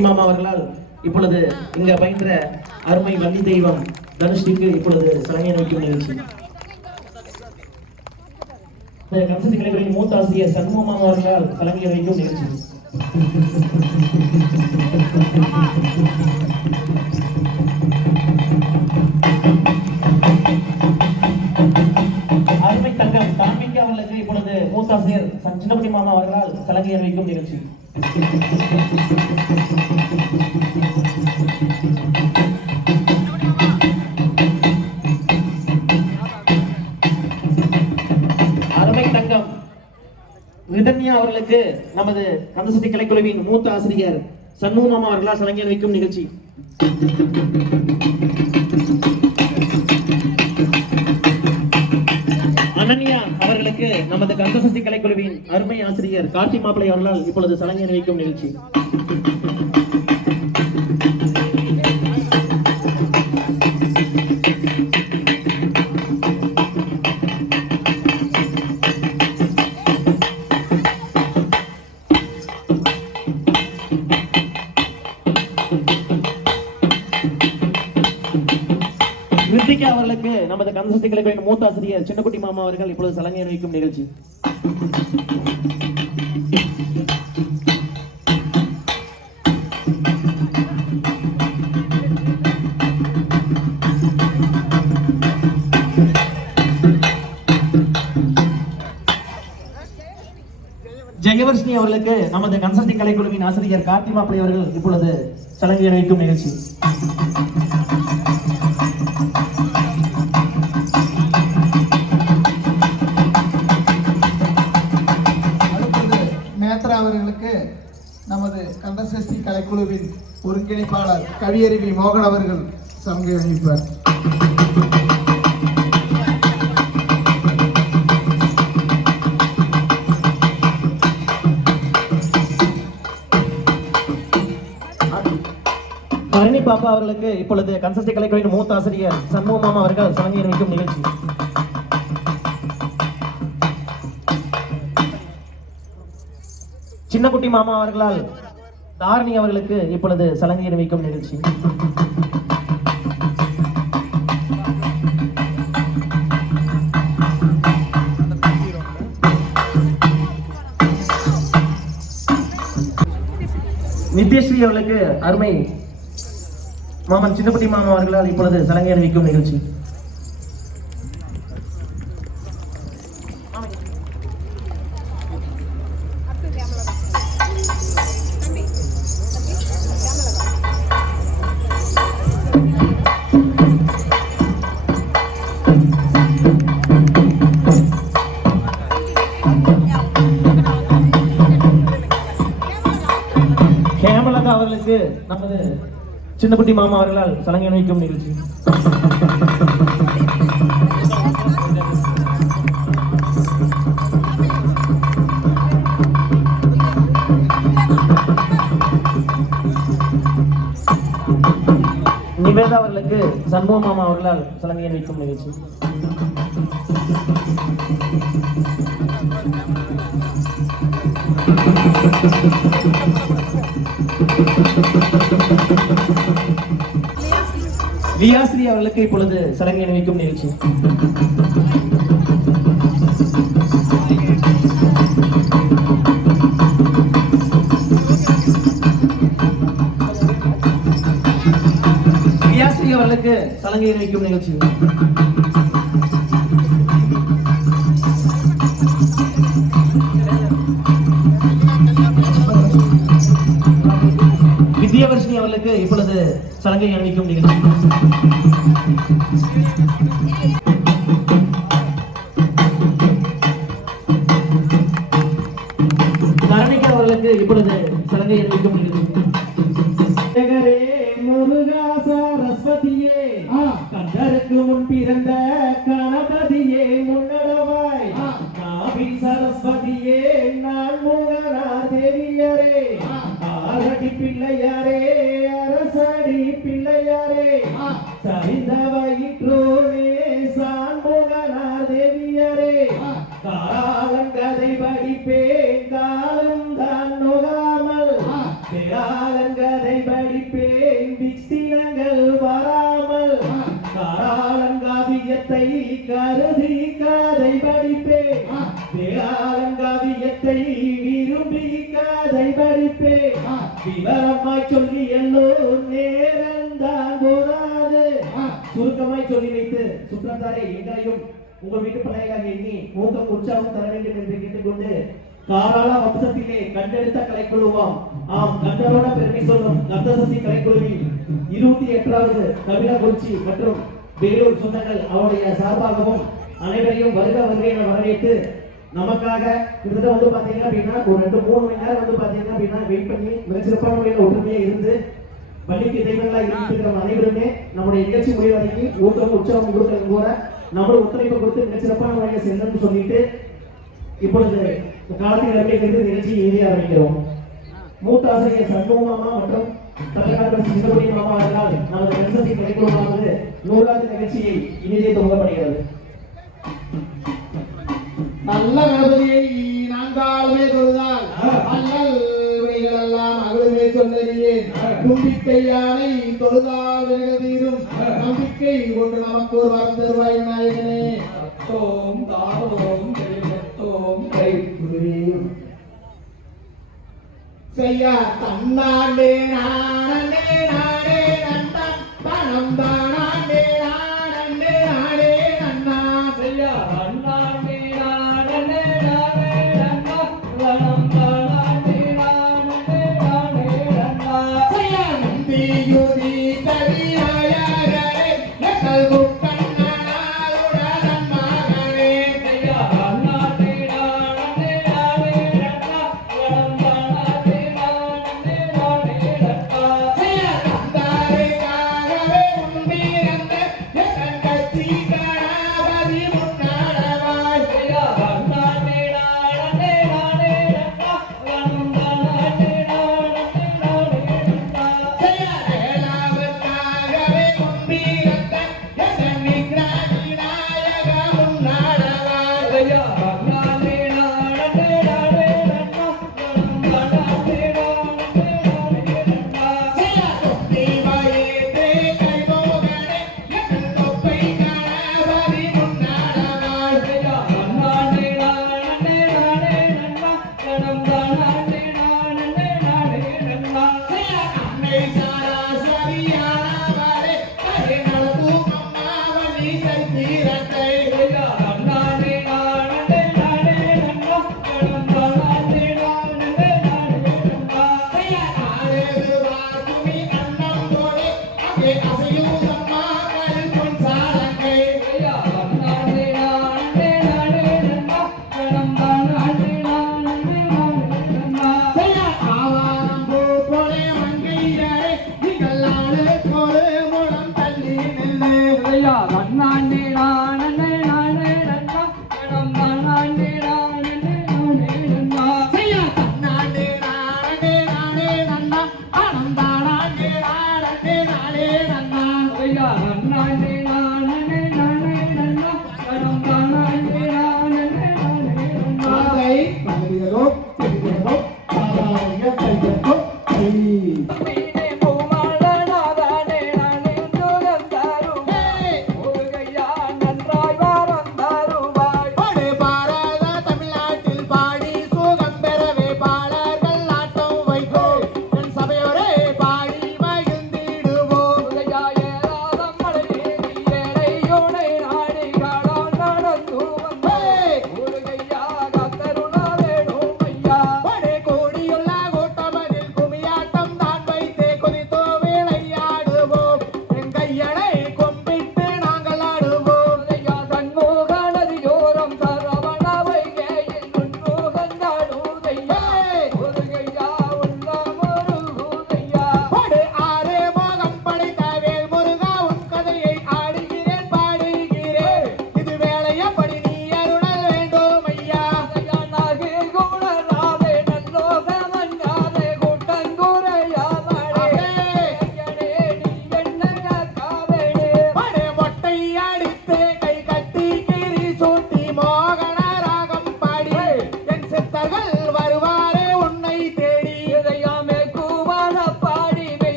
சின்னக்குட்டி மாமா அவர்களால் இப்பொழுது இங்க பயின்ற அருமை வள்ளி தெய்வம் தனுஷ்டிக்கு இப்பொழுது சலங்கை வைக்கும் நிகழ்ச்சி. கம்சத்தி கலைகளின் மூத்த ஆசிரியர் சண்முக மாமா அவர்களால் சலங்கை வைக்கும் நிகழ்ச்சி. அருமை தங்கம் தாமிக்கா அவர்களுக்கு இப்பொழுது மூத்த ஆசிரியர் சின்னக்குட்டி மாமா அவர்களால் சலங்கை வைக்கும் நிகழ்ச்சி. அருமை தங்கம் ரிதன்யா அவர்களுக்கு நமது கந்தசக்தி கலைக்குழுவின் மூத்த ஆசிரியர் சண்முக மாமா அவர்களால் சலங்கை வைக்கும் நிகழ்ச்சி. அனன்யா அவர்களுக்கு நமது கந்தசக்தி கலைக்குழுவின் அருமை ஆசிரியர் கார்த்தி மாப்பிளை அவர்களால் இப்பொழுது சலங்கை வைக்கும் நிகழ்ச்சி. ரித்திகா அவர்களுக்கு நமது கந்தசக்தி கலைக்குழுவின் மூத்த ஆசிரியர் சின்னக்குட்டி மாமா அவர்கள் இப்பொழுது சலங்கை வைக்கும் நிகழ்ச்சி. ஜெயவர்ஷினி அவர்களுக்கு நமது கந்தசக்தி கலைக்குழுவின் ஆசிரியர் கார்த்தி மாப்பிளை அவர்கள் இப்பொழுது சலங்கை வைக்கும் நிகழ்ச்சி. அவர்களுக்கு நமது கந்தசக்தி கலைக்குழுவின் ஒருங்கிணைப்பாளர் கவியருவி மோகன் அவர்கள் சலங்கை அணிவிப்பார். பரணி பாப்பா அவர்களுக்கு இப்பொழுது கந்தசக்தி கலைக்குழுவின் மூத்த ஆசிரியர் சண்முக மாமா அவர்கள் சலங்கை அணிவிக்கும் நிகழ்ச்சி. சின்னக்குட்டி மாமா அவர்களால் தாரணி அவர்களுக்கு இப்பொழுது சலங்கை அணிவிக்கும் நிகழ்ச்சி. நித்யஸ்ரீ அவர்களுக்கு அருமை மாமன் சின்னக்குட்டி மாமா அவர்களால் இப்பொழுது சலங்கை அணிவிக்கும் நிகழ்ச்சி. ஹேமலதா அவர்களுக்கு நமது சின்னக்குட்டி மாமா அவர்களால் சலங்கை அணிவிக்கும் நிகழ்ச்சி. நிவேதா அவர்களுக்கு சண்முக மாமா அவர்களால் சலங்கை அணிவிக்கும் நிகழ்ச்சி. வியாஸ்ரீ அவர்களுக்கு இப்பொழுது சலங்கை அணிவிக்கும் நிகழ்ச்சி. வியாஸ்ரீ அவர்களுக்கு சலங்கை அணிவிக்கும் நிகழ்ச்சி. வித்யாவர்ஷினி அவர்களுக்கு இப்பொழுது சலங்கை அணிவிக்கும் நிகழ்ச்சி. தரணிகா அவர்களுக்கு இப்பொழுது சலங்கை அணிவிக்கும் நிகழ்ச்சி. முருகா சரஸ்வதியே கண்டருக்கு முன் பிறந்த கணபதியே முன்னடவாய் காவிரி சரஸ்வதியே நான் முகனார் தேவியரே ஆரடி பிள்ளையாரே அரசடி பிள்ளையாரே சரிந்த வயிற்றோனே சான்முகனார் தேவியரே காலங்கதை படிப்பேன் காலம் தான் நோகாமல் பேராலங்கதை காவியத்தை கருதி கதை படிப்பே வேளாளங்காவியத்தை விரும்பி கதை படிப்பே விவரமாய் சொல்லி எல்லோரும் நேரந்தான் போராது சுருக்கமாய் சொல்லி வைத்து சுற்றத்தாரை எங்களையும் உங்கள் வீட்டு பிள்ளைகளாக எண்ணி மூக்கம் உற்சாகம் தர வேண்டும் என்று கேட்டுக்கொண்டு காராள வம்சத்திலே கண்டெடுத்த கலைக்குழுவாம் ஆம் கண்டரோட பெருமை சொல்லும் கந்தசக்தி கலைக்குழுவின் 28வது கவிழாக்குறிச்சி மற்றும் வேலூர் சொந்தங்கள் அவருடைய சார்பாகவும் அனைவரையும் வருக வருக என வரவேற்று நமக்காக கிட்டத்தட்ட வந்து பாத்தீங்கன்னா அப்படின்னா ஒரு 2-3 மணி நேரம் வந்து பாத்தீங்கன்னா அப்படின்னா வெயிட் பண்ணி மிகச்சிறப்பான முறையில் ஒற்றுமையா இருந்து பள்ளிக்கு தெய்வங்களா இருக்கிற அனைவருமே நம்முடைய நிகழ்ச்சி முடிவதற்கு ஊக்கம் உற்சாகம் கொடுக்க கூட நம்மளும் ஒத்துழைப்பு கொடுத்து மிகச்சிறப்பான முறையில் செல்லணும்னு சொல்லிட்டு இப்பொழுது காலத்தில் இடம்பெறுகின்ற நிகழ்ச்சி இறுதி ஆரம்பிக்கிறோம். மூத்த ஆசிரியர் சண்முக மாமா மற்றும் தமிழ்நாடு சிங்கப்பூரி மாமா அவர்களால் நமது கன்சல்டி கலைக்குழுவானது 100வது நிகழ்ச்சியை இனிதே துவங்கப்படுகிறது. நல்ல கணபதியை நான்காலுமே தொழுதால் அல்லல் வினைகளெல்லாம் அகலுமே சொல்லறியேன் தும்பிக்கையானை தொழுதால் வினகதீரும் நம்பிக்கை கொண்டு நமக்கு ஒரு வரம் தருவாய் நாயகனே. தோம் தாரோம் தெய்வத்தோம் கைக்குறியும் செய்யா தன்னாண்டே நானே நானே நன்னான் பணம் தானாண்டே நானே நானே நன்னா செய்யா அண்ணாண்டே நானே நானே அண்ணா வனம் தானாண்டே நானே நானே அண்ணா செய்யா நந்தியுதி கவியாயரே நகல் குட்டன்னாளுடன் மகனே செய்யா அண்ணாண்டே நானே நானே அண்ணா வனம் தானாண்டே நானே நானே அண்ணா செய்யா தந்தாரே காகவே உன்பிறந்த என் கட்சி கணபதி முன்னாடவாய் செய்யா அண்ணாண்டே நானே நானே அண்ணா வனம் தானாண்டே நானே நானே அண்ணா செய்யா வேளாவத்தாகவே உன்பிறந்த என் விக்ராதி நாயக முன்னாடவாய் செய்யா அண்ணாண்டே நானே நானே அண்ணா வனம் தானாண்டே நானே நானே அண்ணா செய்யா தொப்பி வயிற்றே கைபோகனே என் தொப்பை கணபதி முன்னாடவாய் செய்யா அண்ணாண்டே நானே நானே அண்ணா வனம் தானாண்டே நானே நானே அண்ணா செய்யா அன்னை சரஸ்வதியானவரே கருணை தூக்கம்மாவலி சத்திரத்தை செய்யா அண்ணாண்டே நானே நானே அண்ணா வனம் தானாண்டே நானே நானே அண்ணா செய்யா நாளேது வாக்குமி அன்னம் போலே அங்கே அசையும் அம்மா கருப்பொன் சாலங்கை செய்யா அண்ணாண்டே நானே நானே அண்ணா வனம் தானாண்டே நானே நானே அண்ணா செய்யா ஆவாரம் பூ போலே மங்கையரே நீங்கள் ஆளுக்கொரு முழம் தள்ளி நின்று செய்யா அண்ணாண்டே நானே நானே அண்ணா வனம் தானாண்டே நானே நானே அண்ணா செய்யா தன்னாண்டே நானே நானே நன்னா ஆனந்தானாண்டே நானே நானே நன்னா செய்யா அண்ணாண்டே நானே நானே அண்ணா வனம் தானாண்டே நானே நானே அண்ணா பாதை பகலியரோ பெரியரோ பாதாய கையரோ கை வீணே பூமாலநாதனே நானே சுகம் தருவாய் முருகையா நன்றாய் வாரம் தருவாய் பாடு பாரத தமிழ்நாட்டில் பாடி சுகம் பெறவே பாடர்கள் ஆட்டம் வைக்கோ என் சபையோரே பாடி மகிழ்ந்திடுவோம் முருகையா ஏராளம் மழை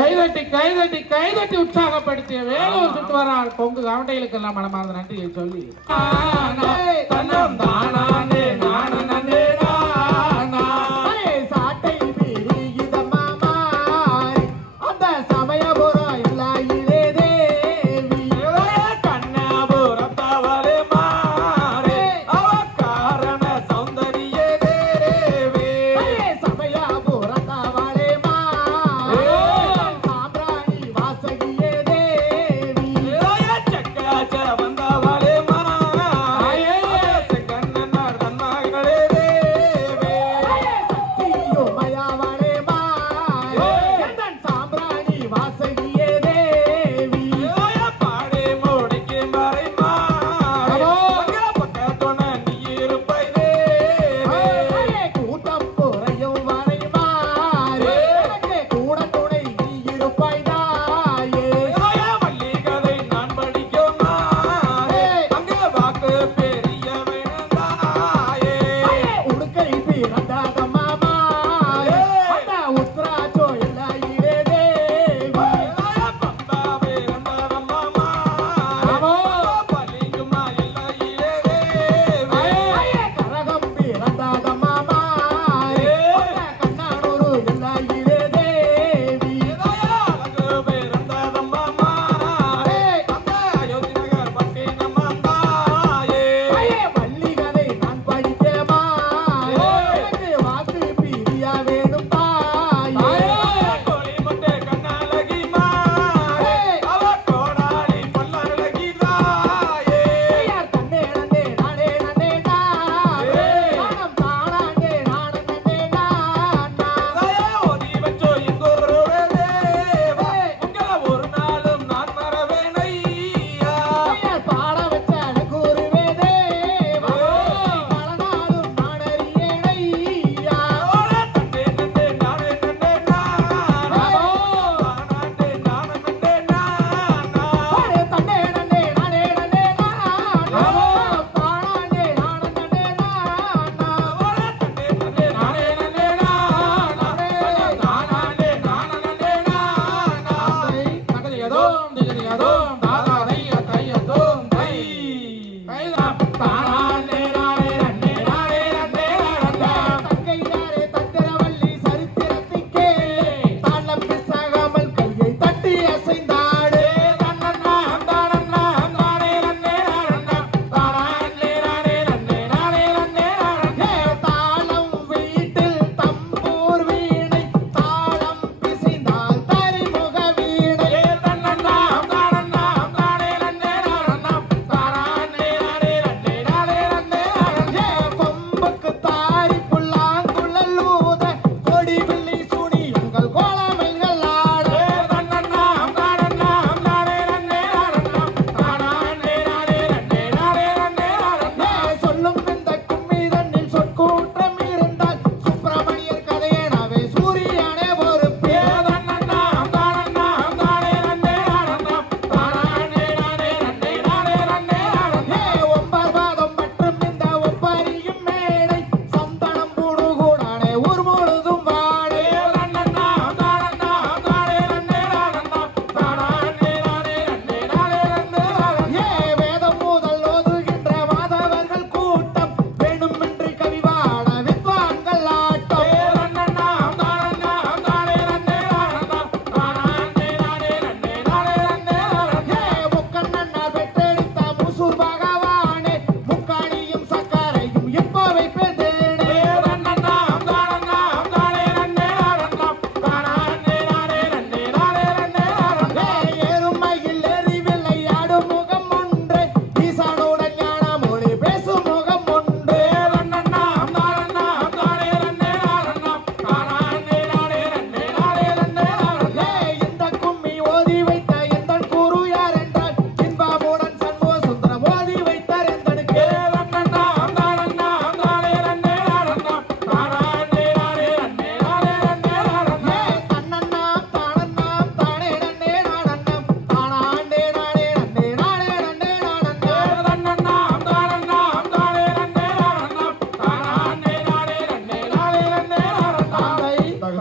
கைதட்டி உற்சாகப்படுத்திய வேலூர் சுற்றுவரால் பொங்கு கவண்டைகளுக்கெல்லாம் மனமார்ந்த நன்றியை சொல்லி தன்னம் தானானே நானே சாட்டை மீறி இதம்மா அந்த சமயபுரம் எல்லாயிலே தேவி கண்ணபுரத்தவளே மாறே அவ காரண சௌந்தரிய தேவி சமயபுரத்தவளே மாறே சாம்பிராணி வாசகியே தேவி சக்காச்ச வந்தவளே மாறே கண்ணனார் தன்மகளே தேவி சக்தியோ மயாவளே மாறே சாம்பிராணி வாசகியே தேவி பாடே மோடிக்கு மறை மாறே பக்கத்தோன நீ இருப்பை தேவி கூட்டம் குறையும் வரை மாறே கூட துணை நீ இருப்பாய் தாயே மல்லிகதை நான் படிக்கும் மாறே அங்க வாக்கு பெரிய வேணந்தாயே உடுக்கை பிறந்தாதம்மா மாறே அந்த உத்ராச்சோ எல்லாயிலே தேவி பம்பா பிறந்தாதம்மா மாறே பலிங்குமா எல்லாயிலே தேவி கரகம் பிறந்தாதம்மா மாறே கண்ணானூரு எல்லாயிலே தேவி அழகு பிறந்தாதம்மா மாறே அந்த அயோத்தி நகர் பட்டினம் தாயே மல்லிகதை நான் படித்தேன் மாறே எனக்கு வாக்கு பிரியா வேணும் தாயே கோழி முட்டை கண்ணழகி மாறே அவ கோடாளி பல்லழகி தாயே தன்னே நன்னே நானே நன்னே நானே நானம் தானாண்டே நானே நன்னே நானா ஓதி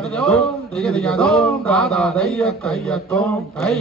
தோம் திகதிகதோம் தாதா தைய கையத்தோம் கை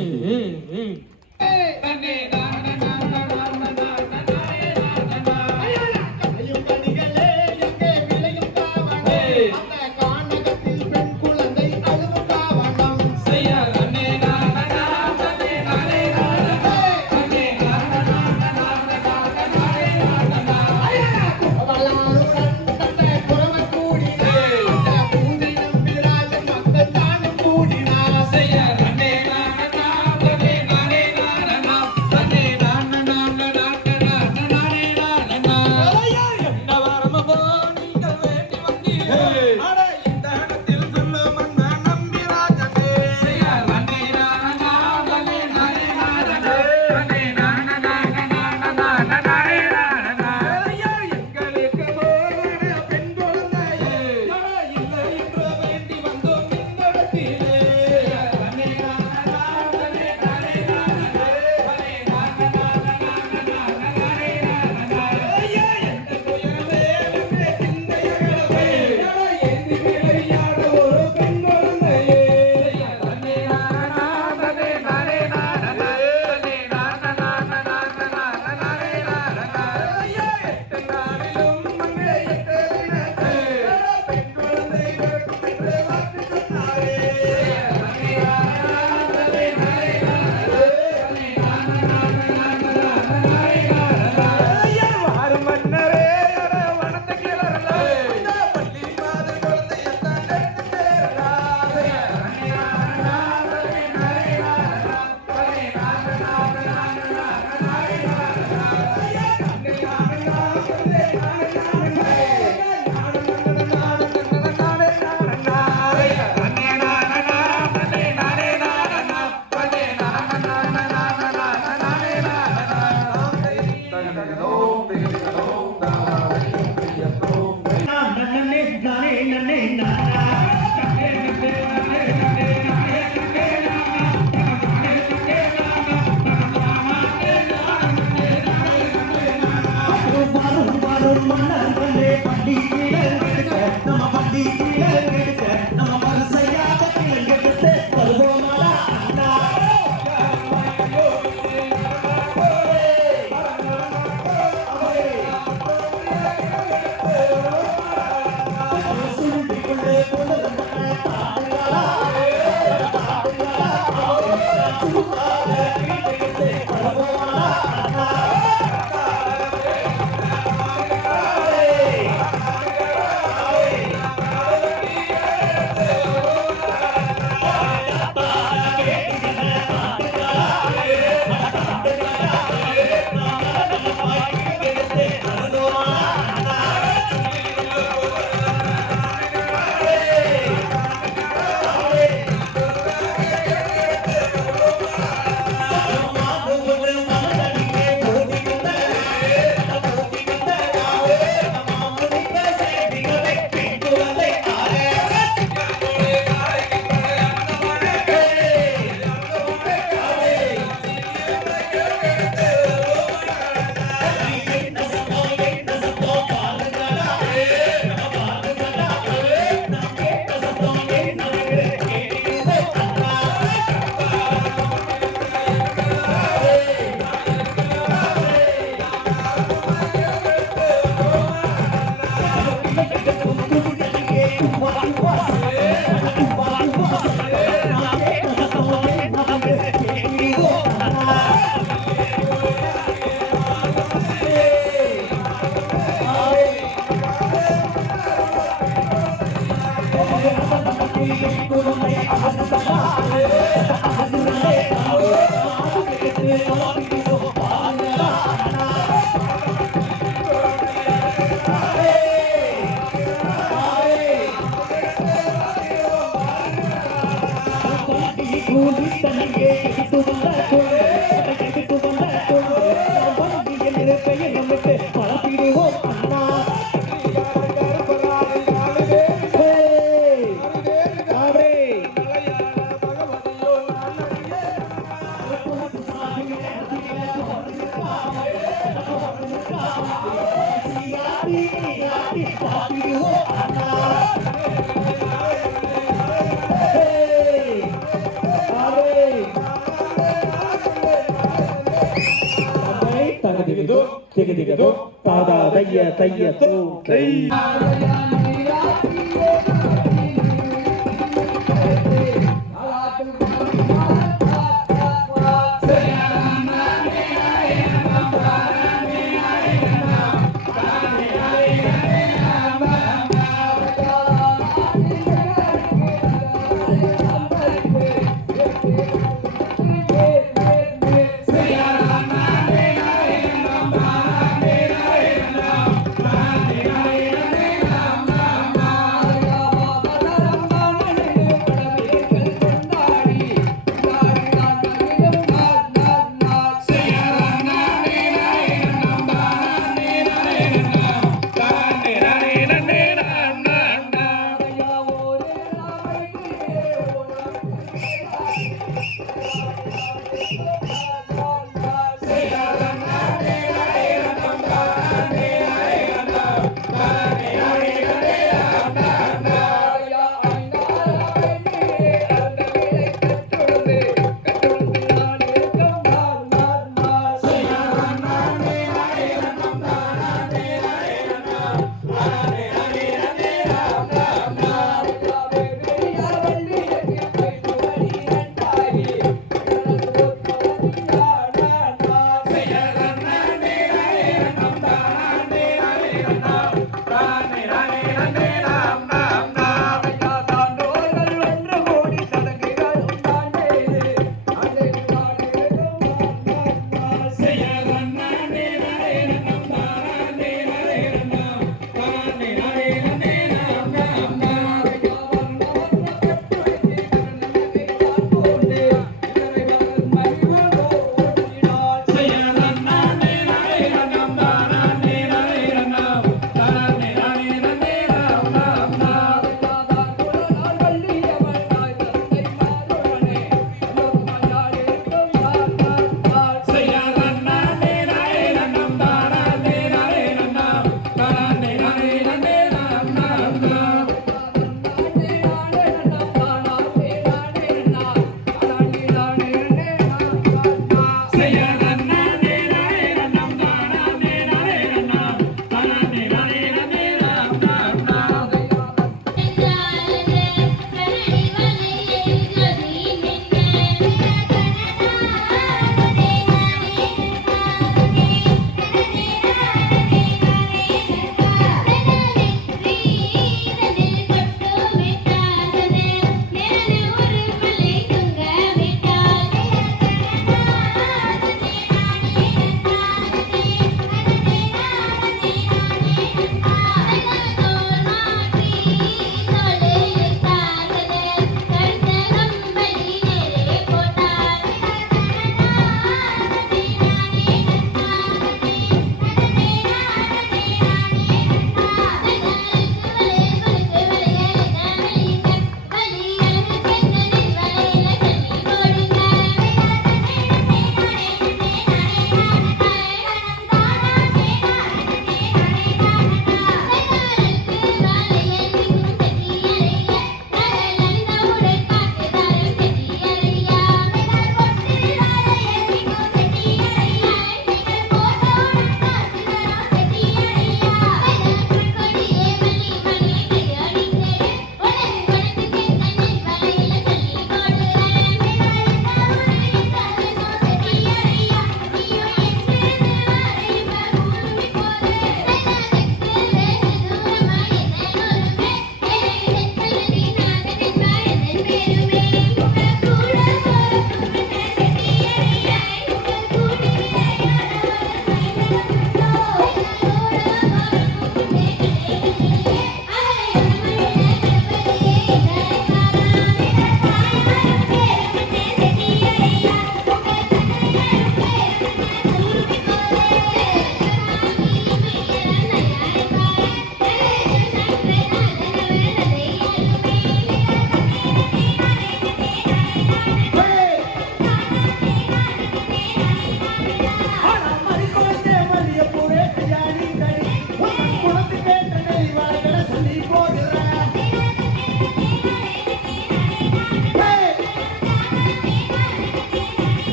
திகதிகதோ தாதா தைய தைய தோ தை.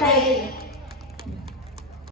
தை